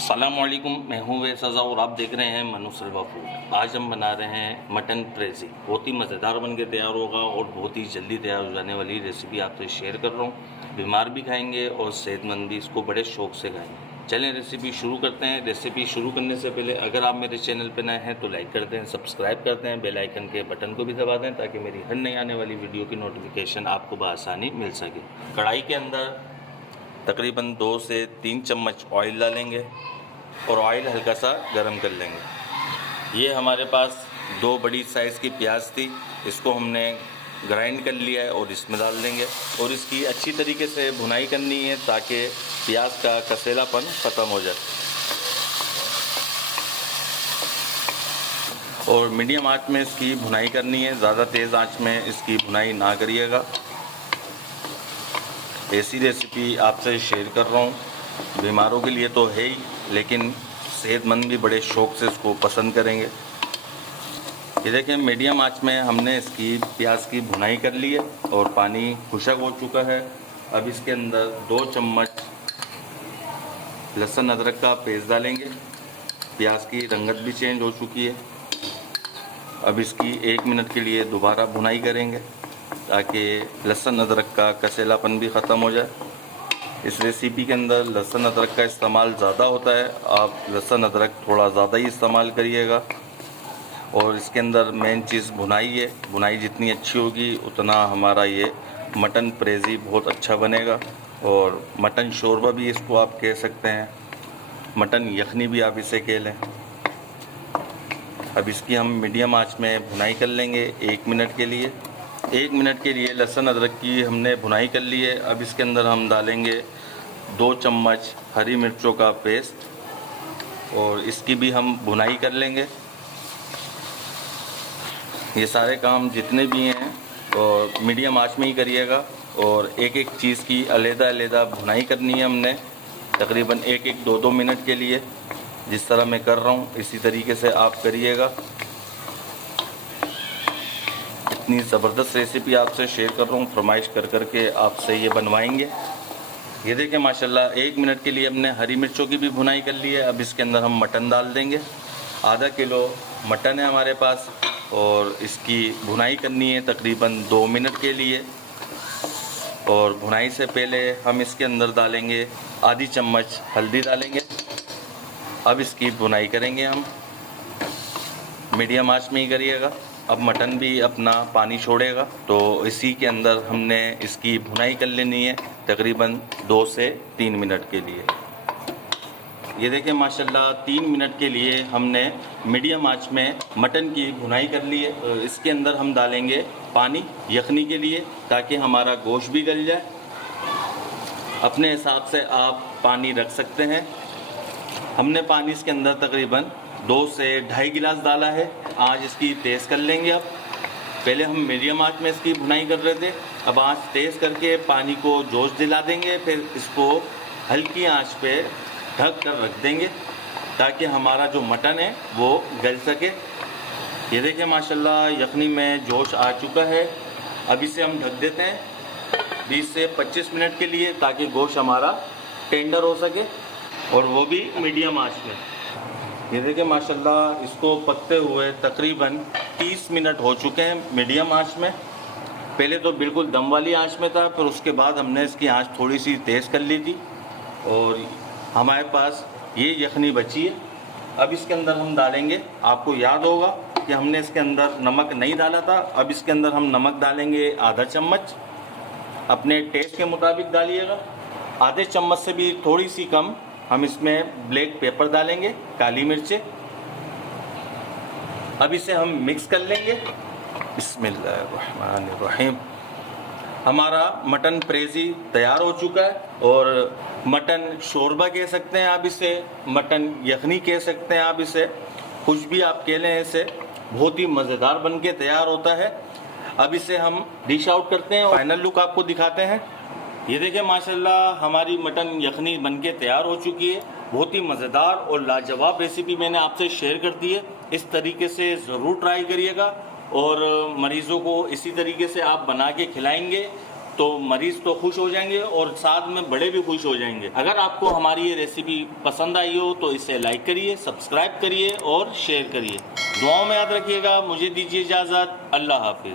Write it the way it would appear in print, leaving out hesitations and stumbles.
अस्सलामुअलैकुम, मैं हूँ वैस रज़ा और आप देख रहे हैं मनु सलवा फूड। आज हम बना रहे हैं मटन प्रेजी। बहुत ही मज़ेदार बन के तैयार होगा और बहुत ही जल्दी तैयार हो जाने वाली रेसिपी आपसे शेयर कर रहा हूँ। बीमार भी खाएंगे और सेहतमंद भी इसको बड़े शौक़ से खाएंगे। चलें रेसिपी शुरू करते हैं। रेसिपी शुरू करने से पहले अगर आप मेरे चैनल पर नए हैं तो लाइक कर दें, सब्सक्राइब कर दें, बेल आइकन के बटन को भी दबा दें ताकि मेरी हर नई आने वाली वीडियो की नोटिफिकेशन आपको बआसानी मिल सके। कढ़ाई के अंदर तकरीबन 2 से 3 चम्मच ऑयल डालेंगे और ऑयल हल्का सा गर्म कर लेंगे। ये हमारे पास 2 बड़ी साइज़ की प्याज थी, इसको हमने ग्राइंड कर लिया है और इसमें डाल देंगे और इसकी अच्छी तरीके से भुनाई करनी है ताकि प्याज का कसेलापन ख़त्म हो जाए। और मीडियम आंच में इसकी भुनाई करनी है, ज़्यादा तेज़ आंच में इसकी भुनाई ना करिएगा। ऐसी रेसिपी आपसे शेयर कर रहा हूँ, बीमारों के लिए तो है ही, लेकिन सेहतमंद भी बड़े शौक़ से इसको पसंद करेंगे। ये देखें, मीडियम आंच में हमने इसकी प्याज की भुनाई कर ली है और पानी खुशक हो चुका है। अब इसके अंदर 2 चम्मच लहसुन अदरक का पेस्ट डालेंगे। प्याज की रंगत भी चेंज हो चुकी है। अब इसकी 1 मिनट के लिए दोबारा भुनाई करेंगे ताकि लहसुन अदरक का कसेलापन भी ख़त्म हो जाए। इस रेसिपी के अंदर लहसुन अदरक का इस्तेमाल ज़्यादा होता है, आप लहसुन अदरक थोड़ा ज़्यादा ही इस्तेमाल करिएगा। और इसके अंदर मेन चीज़ भुनाई है। भुनाई जितनी अच्छी होगी उतना हमारा ये मटन प्रेजी बहुत अच्छा बनेगा। और मटन शोरबा भी इसको आप कह सकते हैं, मटन यखनी भी आप इसे कह लें। अब इसकी हम मीडियम आंच में भुनाई कर लेंगे 1 मिनट के लिए। 1 मिनट के लिए लहसुन अदरक की हमने भुनाई कर ली है। अब इसके अंदर हम डालेंगे 2 चम्मच हरी मिर्चों का पेस्ट और इसकी भी हम भुनाई कर लेंगे। ये सारे काम जितने भी हैं और मीडियम आंच में ही करिएगा और एक एक चीज़ की अलग-अलग भुनाई करनी है हमने, तकरीबन 1-1, 2-2 मिनट के लिए। जिस तरह मैं कर रहा हूँ इसी तरीके से आप करिएगा। इतनी ज़बरदस्त रेसिपी आपसे शेयर कर रहा हूँ, फरमाइश कर के आपसे ये बनवाएंगे। ये देखें माशाल्लाह 1 मिनट के लिए हमने हरी मिर्चों की भी भुनाई कर ली है। अब इसके अंदर हम मटन डाल देंगे। आधा किलो मटन है हमारे पास और इसकी भुनाई करनी है तकरीबन 2 मिनट के लिए। और भुनाई से पहले हम इसके अंदर डालेंगे आधी चम्मच हल्दी डालेंगे। अब इसकी भुनाई करेंगे हम, मीडियम आंच में ही करिएगा। अब मटन भी अपना पानी छोड़ेगा तो इसी के अंदर हमने इसकी भुनाई कर लेनी है तकरीबन 2 से 3 मिनट के लिए। ये देखें माशाल्लाह 3 मिनट के लिए हमने मीडियम आंच में मटन की भुनाई कर ली है। इसके अंदर हम डालेंगे पानी यखनी के लिए ताकि हमारा गोश्त भी गल जाए। अपने हिसाब से आप पानी रख सकते हैं। हमने पानी इसके अंदर तकरीबन 2 से 2.5 गिलास डाला है। आँच इसकी तेज़ कर लेंगे। अब पहले हम मीडियम आंच में इसकी भुनाई कर रहे थे, अब आंच तेज़ करके पानी को जोश दिला देंगे। फिर इसको हल्की आंच पे ढक कर रख देंगे ताकि हमारा जो मटन है वो गल सके। ये देखिए माशाल्लाह यखनी में जोश आ चुका है। अब इसे हम ढक देते हैं 20 से 25 मिनट के लिए ताकि गोश्त हमारा टेंडर हो सके और वो भी मीडियम आंच में। ये देखिए माशाल्लाह इसको पकते हुए तकरीबन 30 मिनट हो चुके हैं मीडियम आंच में। पहले तो बिल्कुल दम वाली आंच में था, फिर उसके बाद हमने इसकी आंच थोड़ी सी तेज़ कर ली थी और हमारे पास ये यखनी बची है। अब इसके अंदर हम डालेंगे, आपको याद होगा कि हमने इसके अंदर नमक नहीं डाला था। अब इसके अंदर हम नमक डालेंगे आधा चम्मच, अपने टेस्ट के मुताबिक डालिएगा। आधे चम्मच से भी थोड़ी सी कम हम इसमें ब्लैक पेपर डालेंगे, काली मिर्चें। अब इसे हम मिक्स कर लेंगे। बिस्मिल्लाहिर्रहमानिर्रहीम। हमारा मटन प्रेजी तैयार हो चुका है और मटन शोरबा कह सकते हैं आप इसे, मटन यखनी कह सकते हैं आप इसे, कुछ भी आप कह लें। इसे बहुत ही मज़ेदार बन के तैयार होता है। अब इसे हम डिश आउट करते हैं और फाइनल लुक आपको दिखाते हैं। ये देखिए माशाल्लाह हमारी मटन यखनी बनके तैयार हो चुकी है। बहुत ही मज़ेदार और लाजवाब रेसिपी मैंने आपसे शेयर कर दी है। इस तरीके से ज़रूर ट्राई करिएगा और मरीज़ों को इसी तरीके से आप बना के खिलाएंगे तो मरीज तो खुश हो जाएंगे और साथ में बड़े भी खुश हो जाएंगे। अगर आपको हमारी ये रेसिपी पसंद आई हो तो इसे लाइक करिए, सब्सक्राइब करिए और शेयर करिए। दुआओं में याद रखिएगा। मुझे दीजिए इजाज़त। अल्लाह हाफिज़।